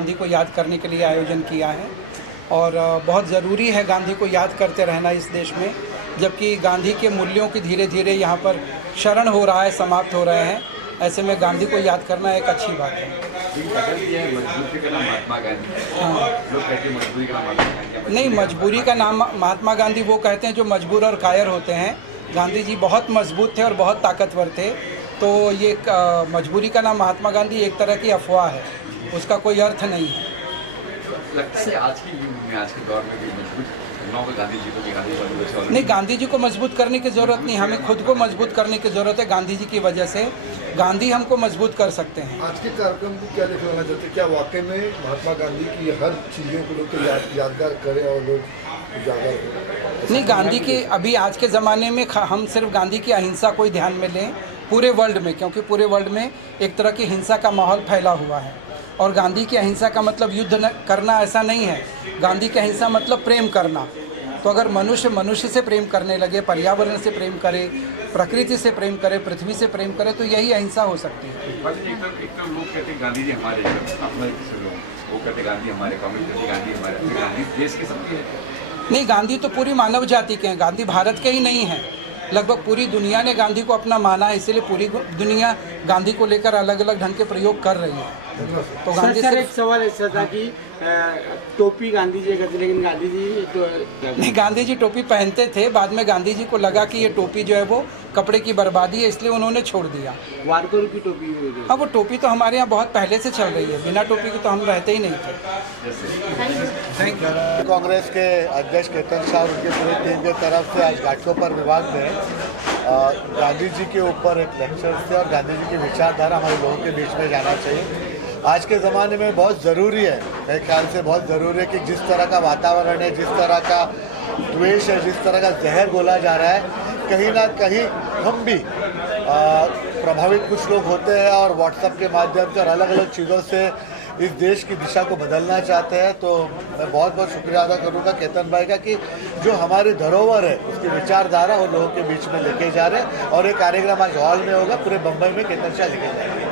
गांधी को याद करने के लिए आयोजन किया है और बहुत ज़रूरी है गांधी को याद करते रहना इस देश में, जबकि गांधी के मूल्यों की धीरे धीरे यहाँ पर क्षरण हो रहा है, समाप्त हो रहे हैं। ऐसे में गांधी को याद करना एक अच्छी बात है। मजबूरी का नाम महात्मा गांधी, लोग कहते हैं मजबूरी का नाम महात्मा गांधी। नहीं, मजबूरी का नाम महात्मा गांधी वो कहते हैं जो मजबूर और कायर होते हैं। गांधी जी बहुत मजबूत थे और बहुत ताकतवर थे, तो ये मजबूरी का नाम महात्मा गांधी एक तरह की अफवाह है, उसका कोई अर्थ नहीं है। लगता है आज के युग में, आज के दौर में भी मजबूत गांधी जी को नहीं, गांधी जी को मजबूत करने की ज़रूरत नहीं, हमें खुद को मजबूत करने की ज़रूरत है। गांधी जी की वजह से गांधी हमको मजबूत कर सकते हैं। आज के कार्यक्रम को क्या दिखलाना चाहते हैं? क्या वाकई में महात्मा गांधी की हर चीज़ों को लोग यादगार करें और लोग उजागर करें? नहीं, गांधी की अभी आज के ज़माने में हम सिर्फ गांधी की अहिंसा को ही ध्यान में लें पूरे वर्ल्ड में, क्योंकि पूरे वर्ल्ड में एक तरह की हिंसा का माहौल फैला हुआ है। और गांधी की अहिंसा का मतलब युद्ध करना ऐसा नहीं है। गांधी की अहिंसा मतलब प्रेम करना। तो अगर मनुष्य मनुष्य से प्रेम करने लगे, पर्यावरण से प्रेम करे, प्रकृति से प्रेम करे, पृथ्वी से प्रेम करे, तो यही अहिंसा हो सकती है। एक तो लोग कहते हैं गांधी जी हमारे, अपने लोग वो कहते गांधी हमारे, कांग्रेस कहते गांधी हमारे, गांधी देश के सबके हैं। नहीं, गांधी तो पूरी मानव जाति के हैं, गांधी भारत के ही नहीं हैं। लगभग पूरी दुनिया ने गांधी को अपना माना है, इसलिए पूरी दुनिया गांधी को लेकर अलग अलग ढंग के प्रयोग कर रही है। तो गांधी सर एक सवाल ऐसा था कि टोपी गांधी जी करते, लेकिन गांधी जी तो नहीं, गांधी जी टोपी पहनते थे। बाद में गांधी जी को लगा कि ये टोपी जो है वो कपड़े की बर्बादी है, इसलिए उन्होंने छोड़ दिया। वारकोर की टोपी। हाँ, वो टोपी तो हमारे यहाँ बहुत पहले से चल रही है, बिना टोपी के तो हम रहते ही नहीं थे। Thank you. कांग्रेस के अध्यक्ष केतन शाह और उनके पूरी टीम की तरफ से आज घाटकोपर विभाग में गांधी जी के ऊपर एक लेक्चर थे और गांधी जी की विचारधारा हमारे लोगों के बीच में जाना चाहिए। आज के ज़माने में बहुत ज़रूरी है, मेरे ख्याल से बहुत ज़रूरी है कि जिस तरह का वातावरण है, जिस तरह का द्वेष है, जिस तरह का जहर घोला जा रहा है, कहीं ना कहीं हम भी प्रभावित कुछ लोग होते हैं और व्हाट्सएप के माध्यम से और अलग अलग चीज़ों से इस देश की दिशा को बदलना चाहते हैं। तो मैं बहुत बहुत शुक्रिया अदा करूंगा केतन भाई का कि जो हमारी धरोहर है उसकी विचारधारा और लोगों के बीच में लेके जा रहे हैं। और ये कार्यक्रम आज हॉल में होगा, पूरे बम्बई में केतन शाह लेके जाएंगे।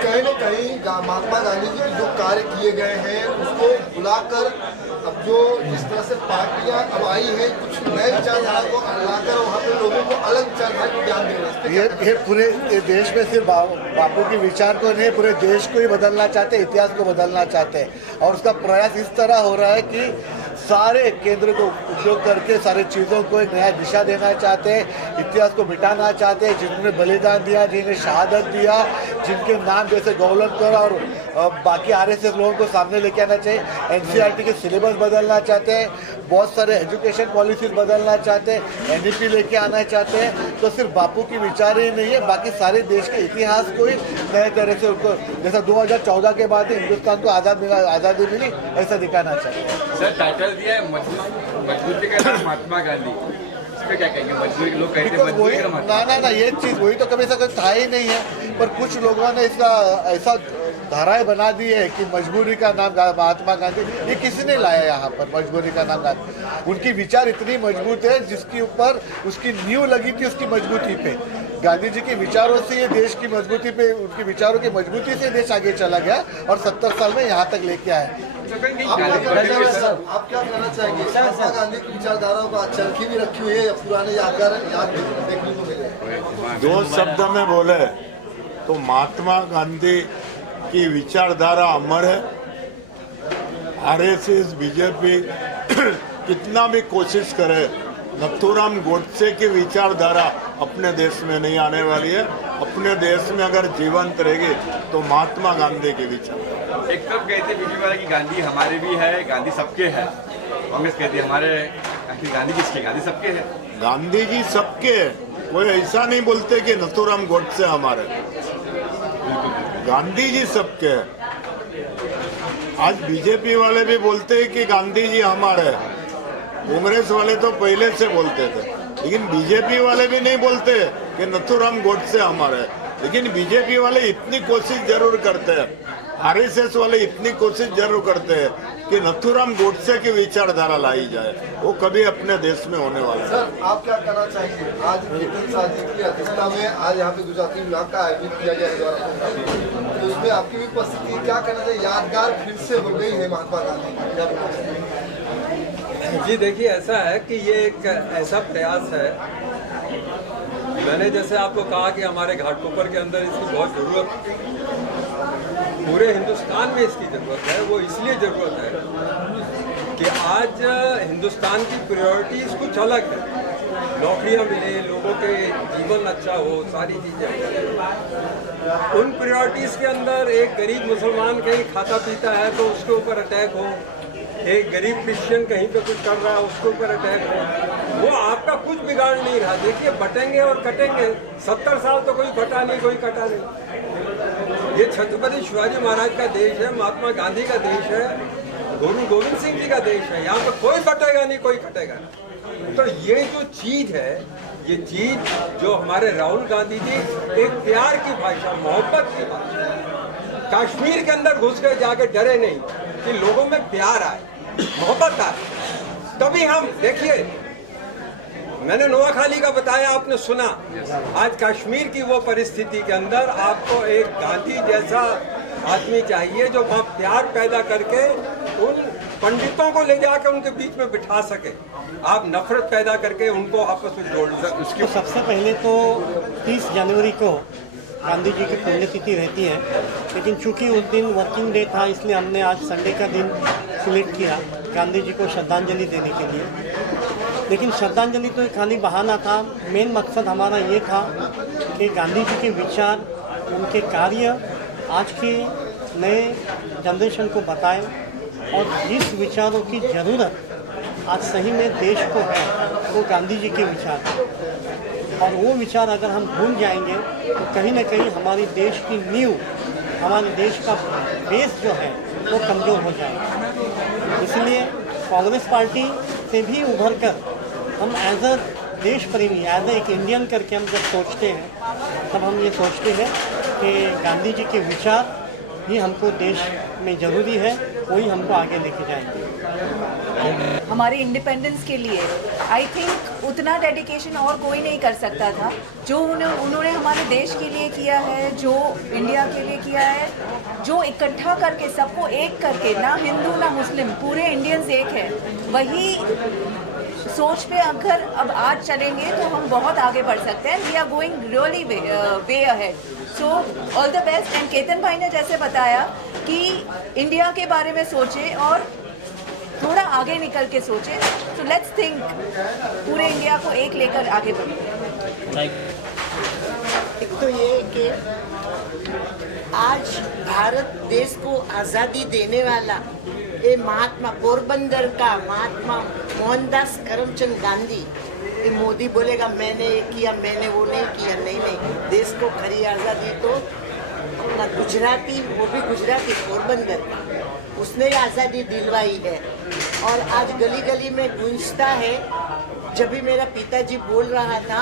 कहीं न कहीं महात्मा गांधी जी के जो कार्य किए गए हैं उसको बुलाकर अब जो जिस तरह से पार्टियां अब आई हैं, कुछ नए विचारधारा को लाकर वहाँ पे लोगों को अलग विचारधारा को ज्ञान दे रहे हैं। ये पूरे देश में सिर्फ बापू के विचार को नहीं, पूरे देश को ही बदलना चाहते हैं, इतिहास को बदलना चाहते हैं। और उसका प्रयास इस तरह हो रहा है कि सारे केंद्र को उपयोग करके सारी चीज़ों को एक नया दिशा देना चाहते हैं, इतिहास को मिटाना चाहते हैं। जिन्होंने बलिदान दिया, जिन्हें शहादत दिया, जिनके नाम जैसे गौलनकर और बाकी आरएसएस लोगों को सामने लेके आना चाहिए। एनसीईआरटी के सिलेबस बदलना चाहते हैं, बहुत सारे एजुकेशन पॉलिसीज बदलना चाहते हैं, एनईपी लेके आना चाहते हैं। तो सिर्फ बापू की विचार ही नहीं है, बाकी सारे देश के इतिहास को ही नए तरह से उनको, जैसा 2014 के बाद हिंदुस्तान को आज़ादी मिली, ऐसा दिखाना चाहिए। सर टाइटल दिया है मजबूती का नाम महात्मा गांधी, इस पे क्या कहेंगे? मजबूरी लोग कहते हैं मजबूरी का महात्मा। ना ये चीज़ वही तो कभी ऐसा था ही नहीं है, पर कुछ लोगों ने इसका ऐसा धाराएं बना दी है कि मजबूरी का नाम महात्मा गांधी। ये किसने लाया यहाँ पर मजबूरी का नाम गांधी? उनकी विचार इतनी मजबूत है जिसके ऊपर उसकी नींव लगी थी, उसकी मजबूती पे। गांधी जी के विचारों से ये देश की मजबूती पे, उनके विचारों की मजबूती से देश आगे चला गया और 70 साल में यहाँ तक लेके आए। आप क्या कहना चाहेंगे? महात्मा गांधी की विचारधारा को चरखी भी रखी हुई है, पुराने याद देखने को मिले। दो शब्द में बोले तो महात्मा गांधी की विचारधारा अमर है। आरएसएस बीजेपी कितना भी कोशिश करे, नथुराम गोडसे की विचारधारा अपने देश में नहीं आने वाली है। अपने देश में अगर जीवंत रहेगी तो महात्मा गांधी की विचारधारा। एक तरफ कहते बीजेपी वाले की गांधी हमारे भी है, गांधी सबके है। कांग्रेस कहती है हमारे, गांधी किसके? गांधी सबके है। गांधी जी सबके है, कोई ऐसा नहीं बोलते कि नथुराम गोडसे हमारे। गांधी जी सबके हैं। आज बीजेपी वाले भी बोलते हैं कि गांधी जी हमारे हैं। कांग्रेस वाले तो पहले से बोलते थे, लेकिन बीजेपी वाले भी नहीं बोलते कि नथुराम गोडसे हमारे हैं। लेकिन बीजेपी वाले इतनी कोशिश जरूर करते हैं आरएसएस वाले इतनी कोशिश जरूर करते हैं कि नथुराम गोडसे की विचारधारा लाई जाए, वो कभी अपने देश में होने वाला है। सर आप क्या कहना चाहेंगे? आज केतन शाह जी की अध्यक्षता में आज यहाँ पे गुजराती ब्लॉक का आयोजित किया गया है द्वारा, तो उसमें आपकी भी उपस्थिति, क्या कहना चाहिए? यादगार फिर से हो गई है महात्मा गांधी की, क्या कहना चाहिए? जी देखिए, ऐसा है कि ये एक ऐसा प्रयास है, मैंने जैसे आपको कहा कि हमारे घाटकोपर के अंदर इसकी बहुत ज़रूरत, पूरे हिंदुस्तान में इसकी ज़रूरत है। वो इसलिए ज़रूरत है कि आज हिंदुस्तान की प्रायोरिटीज़ कुछ अलग है, नौकरियां मिले, लोगों के जीवन अच्छा हो, सारी चीज़ें। उन प्रायोरिटीज़ के अंदर एक गरीब मुसलमान कहीं खाता पीता है तो उसके ऊपर अटैक हो, एक गरीब क्रिश्चियन कहीं पे कुछ कर रहा है उसके ऊपर अटैक हो, वो आपका कुछ बिगाड़ नहीं रहा। देखिए, बटेंगे और कटेंगे, 70 साल तो कोई बटा नहीं, कोई कटा नहीं। ये छत्रपति शिवाजी महाराज का देश है, महात्मा गांधी का देश है, गुरु गोविंद सिंह जी का देश है। यहाँ पे कोई बटेगा नहीं, कोई कटेगा नहीं। तो ये जो चीज़ है, ये चीज़ जो हमारे राहुल गांधी जी एक प्यार की भाषा, मोहब्बत की भाषा, कश्मीर के अंदर घुस गए जाके, डरे नहीं कि लोगों में प्यार आए, मोहब्बत आए, तभी हम देखिए, मैंने नोआखाली का बताया, आपने सुना। आज कश्मीर की वो परिस्थिति के अंदर आपको एक गांधी जैसा आदमी चाहिए जो वहाँ प्यार पैदा करके उन पंडितों को ले जाकर उनके बीच में बिठा सके। आप नफरत पैदा करके उनको आपस में जोड़ लें। तो सबसे पहले तो 30 जनवरी को गांधी जी की पुण्यतिथि रहती है, लेकिन चूंकि उस दिन वर्किंग डे था इसलिए हमने आज संडे का दिन सिलेक्ट किया गांधी जी को श्रद्धांजलि देने के लिए। लेकिन श्रद्धांजलि तो एक खाली बहाना था, मेन मकसद हमारा ये था कि गांधी जी के विचार, उनके कार्य आज के नए जनरेशन को बताएं, और जिस विचारों की ज़रूरत आज सही में देश को है वो गांधी जी के विचार हैं। और वो विचार अगर हम भूल जाएंगे तो कहीं ना कहीं हमारी देश की नींव, हमारे देश का बेस जो है वो कमज़ोर हो जाएगा। इसलिए कांग्रेस पार्टी से भी उभर कर हम एज अ देश प्रेमी, एज ए एक इंडियन करके हम जब सोचते हैं तब हम ये सोचते हैं कि गांधी जी के विचार ही हमको देश में ज़रूरी है, वही हमको आगे लेके जाएंगे। हमारे इंडिपेंडेंस के लिए आई थिंक उतना डेडिकेशन और कोई नहीं कर सकता था जो उन्होंने हमारे देश के लिए किया है, जो इंडिया के लिए किया है, जो इकट्ठा करके सबको एक करके, ना हिंदू ना मुस्लिम, पूरे इंडियंस एक है। वही सोच पे अगर अब आज चलेंगे तो हम बहुत आगे बढ़ सकते हैं। We are going really way ahead. So all the best. And Ketan भाई ने जैसे बताया कि इंडिया के बारे में सोचे और थोड़ा आगे निकल के सोचे, तो लेट्स थिंक पूरे इंडिया को एक लेकर आगे बढ़े। एक तो ये कि आज भारत देश को आज़ादी देने वाला ये महात्मा पोरबंदर का महात्मा मोहनदास करमचंद गांधी, ये मोदी बोलेगा मैंने ये किया, मैंने वो नहीं किया, नहीं, देश को खरी आज़ादी तो अपना गुजराती, वो भी गुजराती पोरबंदर का, उसने ही आज़ादी दिलवाई है। और आज गली गली में गूंजता है। जब भी मेरा पिताजी बोल रहा था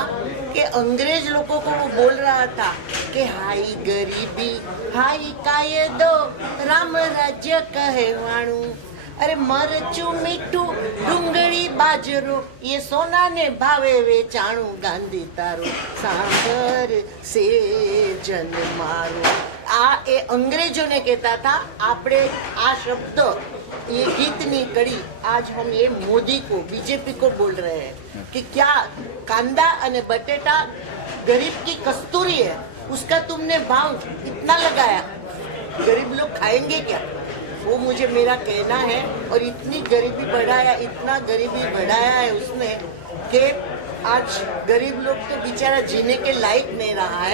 कि अंग्रेज लोगों को वो बोल रहा था कि हाई गरीबी, हाई कायदो, राम राज्य कहे वाणु, अरे मरचू मीठू डુંગળી બાજરો ये सोना ने भावे वेचाणु, गांधी तारो सांभर से जन मारो। आ ए अंग्रेजों ने कहता था। आपने आ शब्द, ये गीतनी कड़ी आज हम ये मोदी को, बीजेपी को बोल रहे हैं कि क्या कांदा और बटेटा गरीब की कस्तूरी है, उसका तुमने भाव इतना लगाया, गरीब लोग खाएंगे क्या? वो मुझे मेरा कहना है। और इतनी गरीबी बढ़ाया, इतना गरीबी बढ़ाया है उसने कि आज गरीब लोग तो बेचारा जीने के लायक नहीं रहा है।